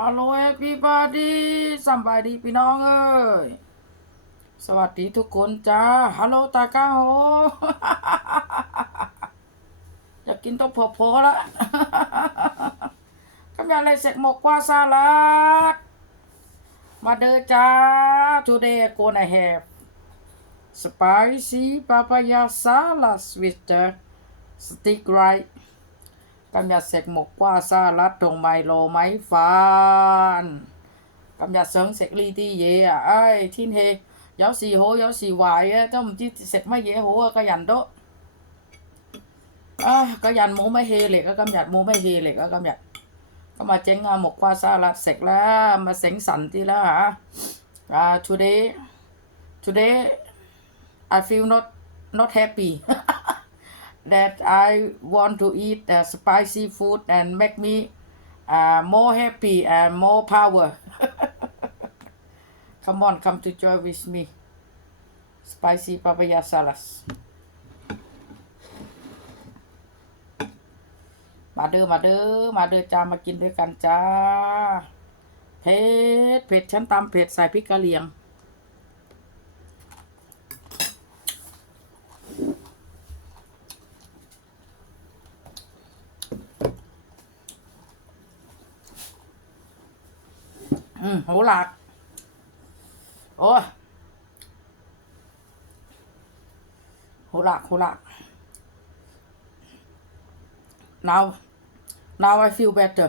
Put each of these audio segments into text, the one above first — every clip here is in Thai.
ฮัลโหล everybody สบายดีพี่น้องเอ้ย สวัสดีทุกคนจ้า ฮัลโหลตาก้าโหอยากกินต้มผักโพละกำลังเลยเสกหมกกว่าซาลัด มาเด้อจ้า today I gonna have spicy papaya salad with the stick rice กำจัดเสกหมกกว่าซาลัดดงไมโลไม้ฟานกำจัดเสริงเสกลีตีเยอะไอ้ทินเฮเย้าสีโหเย้าสีวายเจ้ามที่เสกไม่เยโหก็ยันโตอะก็ยันโมไม่เฮเล็กก็กำจัดโมไม่เฮเล็กก็กำจัดก็มาเจ๊งอาหมกควาซาลัดเสกแล้วมาเสงสันที่แล้วฮะอ่า today today I feel not not happy that I want to eat uh, spicy food and make me uh, more happy and more power. come on, come to join with me. Spicy papaya salad. มาเด้อมาเด้อมาเด้อจ้ามากินด้วยกันจ้าเผ็ดเผ็ดฉันตำเผ็ดใส่พริกกะเหรี่ยง อืมโหหลากโอ้ยโหหลากโหหลาก now now I feel better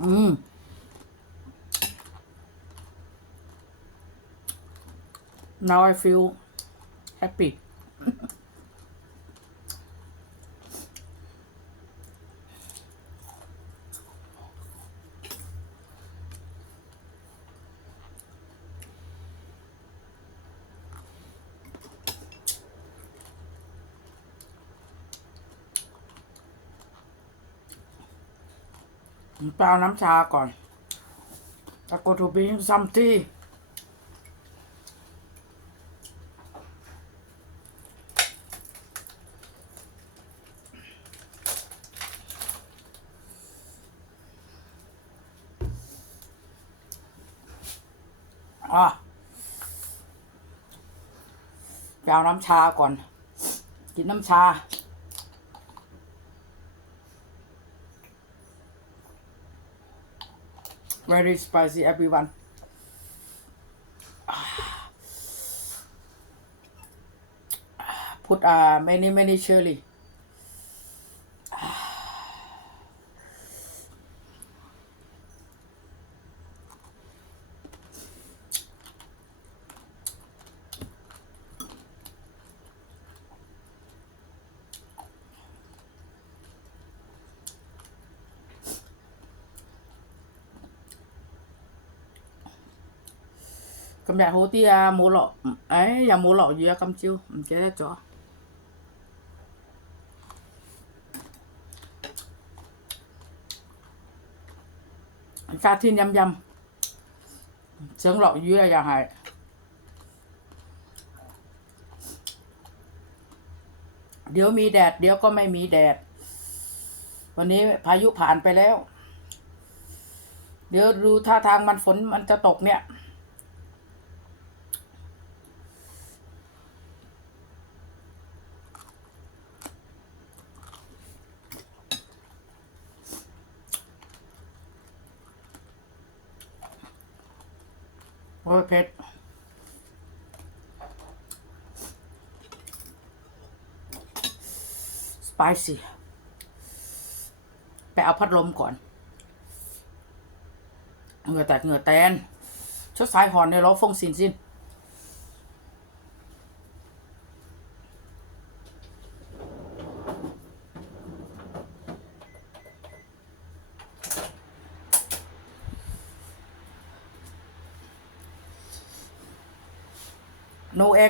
อืม now I feel happy ผมเปล่าน้ำชาก่อนแล้วก็ทูบิงซัมตี้ อะ ไปเอาน้ำชาก่อน กินน้ำชา very spicy everyone พุท uh many many chili em đã hố thì mua lọ ấy là mua lọ gì cầm chiêu em chế ra cho cá thiên nhâm nhâm sướng lọ dưới là hải เดี๋ยวมีแดด เดี๋ยวก็ไม่มีแดด วันนี้พายุผ่านไปแล้ว เดี๋ยวดูท่าทางมันฝนมันจะตกเนี่ย โอ้ยเผ็ดสไปซี่ไปเอาพัดลมก่อน เหงื่อแตกเหงื่อแตนชุดสายหอนในล้อฟงสินสิน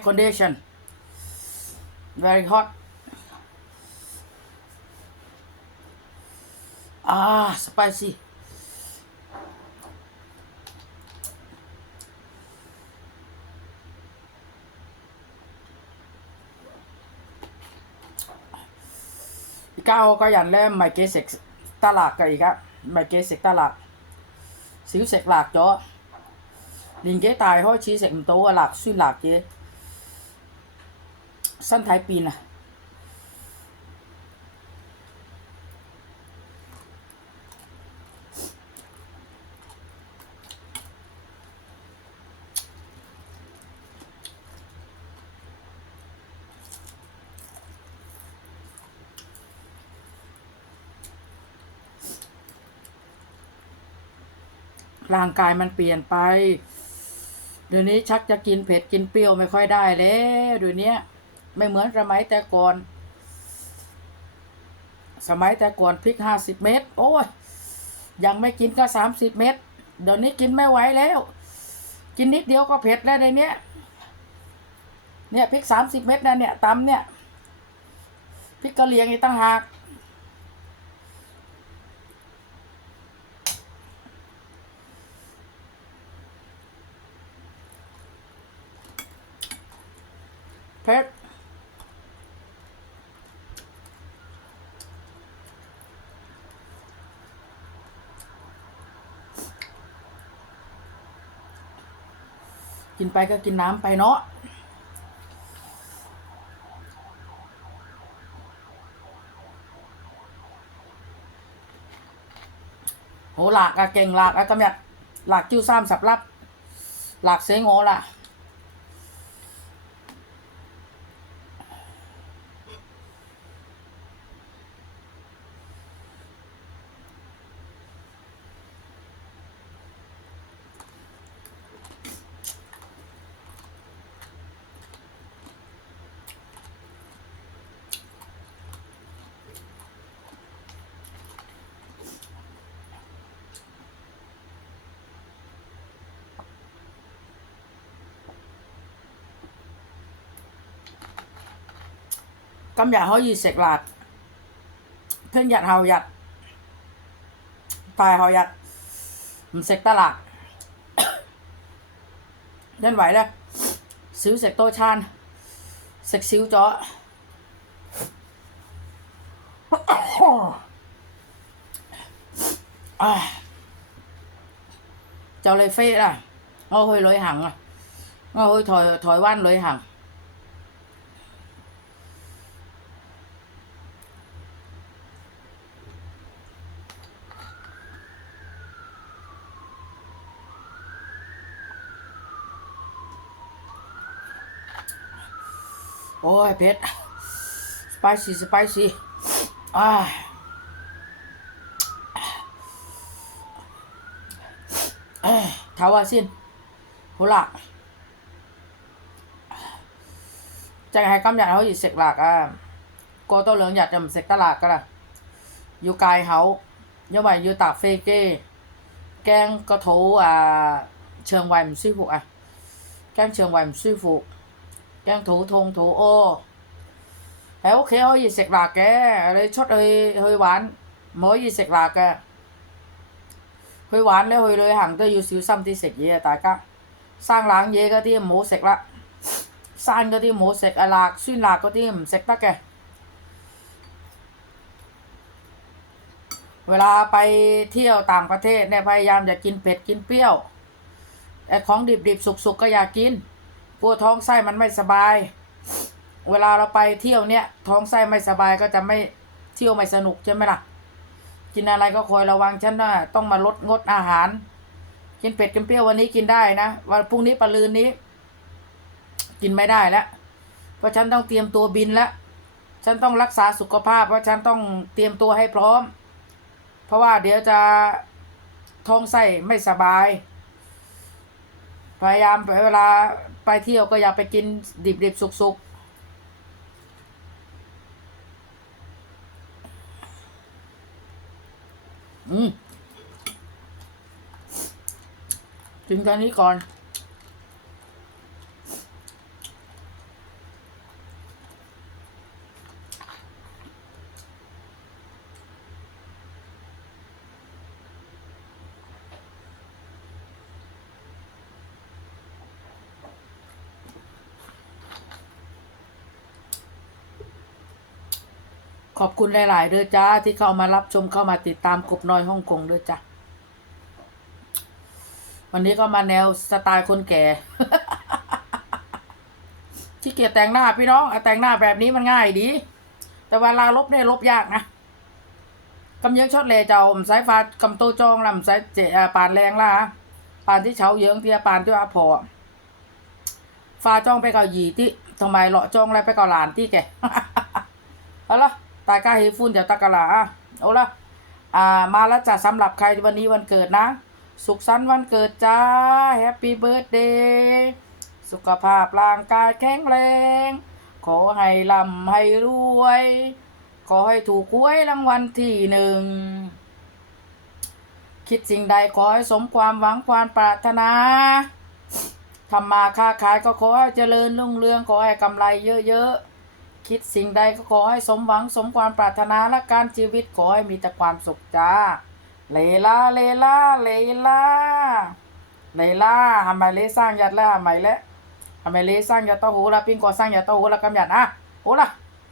condition very hot 啊，spicy 而家我鬼人咧，唔系几食得辣嘅。而家唔系几食得辣，少食辣咗，年纪大开始食唔到啊辣，酸辣嘢。Lạc xuyên lạc chứ sân thái pin à ร่างกายมันเปลี่ยนไป เดี๋ยวนี้ชักจะกินเผ็ดกินเปรี้ยวไม่ค่อยได้แล้วเดี๋ยวนี้ ไม่เหมือนสมัยแต่ก่อน สมัยแต่ก่อนพริกห้าสิบเม็ดโอ้ยยังไม่กินก็สามสิบเม็ดเดี๋ยวนี้กินไม่ไหวแล้ว กินนิดเดียวก็เผ็ดแล้วในเนี้ย เนี่ยพริกสามสิบเม็ดนะเนี่ยตำเนี่ยพริกกะเหรี่ยงอีกตั้งหาก กินไปก็กินน้ำไปเนาะโหหลากอะเก่งหลากอะกำยัดหลากจิ้วซ้ำสับรับ หลากเสงโอล่ะ 今日可以食辣，聽日後日大後日唔食得辣，因為咧少食多餐，食少咗。唉，就嚟飛啦！我去旅行啊！我去台台灣旅行。โอ้ยเผ็ด spicy spicy อ้ายเอ้ยถาวาสิ้น好辣净系今日可以食辣啊！过多两日就唔食得辣噶啦，要戒口，因为要搭飞机，惊个肚啊肠胃唔舒服啊，惊肠胃唔舒服。 trang thủ thùng thủ ô Hãy ok hơi gì sạch lạc kìa Đây chốt hơi hơi bán Mới gì 生嗰啲唔 lạc kìa Hơi bán เวลาไปเที่ยวต่างประเทศเนี่ยพยายามอย่ากินเผ็ดกินเปรี้ยวไอของดิบๆสุกๆก็อย่ากกิน กลัวท้องไส้มันไม่สบาย เวลาเราไปเที่ยวเนี่ย ท้องไส้ไม่สบายก็จะไม่เที่ยวไม่สนุกใช่ไหมล่ะ กินอะไรก็คอยระวังฉันนะต้องมาลดงดอาหาร กินเป็ดกินเปรี้ยววันนี้กินได้นะ วันพรุ่งนี้ปะลืนนี้ กินไม่ได้แล้ว เพราะฉันต้องเตรียมตัวบินแล้ว ฉันต้องรักษาสุขภาพ เพราะฉันต้องเตรียมตัวให้พร้อม เพราะว่าเดี๋ยวจะท้องไส้ไม่สบาย พยายามเวลาไปเที่ยวก็อยากไปกินดิบดิบสุกสุกๆอืมถึงตอนนี้ก่อน ขอบคุณหลาย ๆเด้อจ้า ที่เข้ามารับชมเข้ามาติดตามกบน้อยฮ่องกงเด้อจ้าวันนี้ก็มาแนวสไตล์คนแก่ที่เกียจแต่งหน้าพี่น้องอแต่งหน้าแบบนี้มันง่ายดี แต่เวลาลบเนี่ยลบยากนะกำเยิงชดเลยเจ้าสายฟ้ากำโตจองลำสายเจอ่าปานแรงล่ะปานที่เฉาเยิงเตียปานที่ว่าพอฟ้าจ้องไปเกาหยีที่ทำไมเลาะจ้องอะไรไปเกาหลานที่แกเอาละ ตายกาเฮฟุนเดี๋ยวตะกะลาอะเอาละอ่ามาแล้วจ้ะสำหรับใครวันนี้วันเกิดนะ สุขสันต์วันเกิดจ้าแฮปปี้เบิร์ดเดย์สุขภาพร่างกายแข็งแรง ขอให้ร่ำให้รวย ขอให้ถูกหวยรางวัลที่หนึ่งคิดสิ่งใดขอให้สมความหวังความปรารถนาทำมาค้าขายก็ขอให้เจริญรุ่งเรืองขอให้กำไรเยอะๆ คิดสิ่งใดก็ขอให้สมหวังสมความปรารถนาและการชีวิตขอให้มีแต่ความสุขจ้า เลลาเลลาเลลาเลลาทำไมเลสร้างยัดแล้วทำไมแล้วทำไมเลสร้างยัดเต้าหูละปิ้งก่อสร้างยัดเต้าหูละกำยัดอะโอ้ละ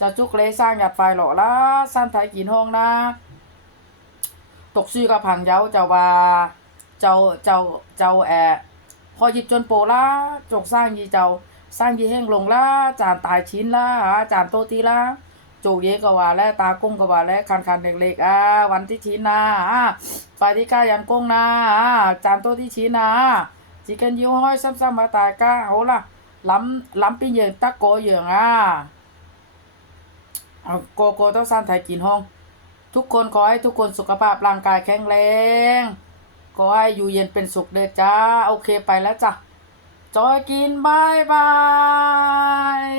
จะจุกเลสร้างยัดไฟหล่อละสั้นไทยกินห้องนะตกซื่อกับพังเย้าเจ้าว่าเจ้าเจ้าเจ้าแอพอหยิบจนโปละจกสร้างยีเจ้า สร้างยีแห้งลงละจานตายชิ้นละหาจานโตตีละโจกเยกว่าแล้วตากุ้งกว่าแล้วคันคันเล็กๆอ่าวันที่ชี้นาอ่าไฟที่ก้ายันกุ้งนาอ่าจานโตที่ชี้นาจิกันยูห้อยซ้ำๆมาตายก้าโหล่ะล้ำล้ำปีเหยิงตะโกเหยิงอ่าโกโก้ต้องสั้นไทยกินห้อง ทุกคนขอให้ทุกคนสุขภาพร่างกายแข็งแรง ขอให้อยู่เย็นเป็นสุขเด้อจ้า โอเคไปแล้วจ้ะ จอยกินบายบาย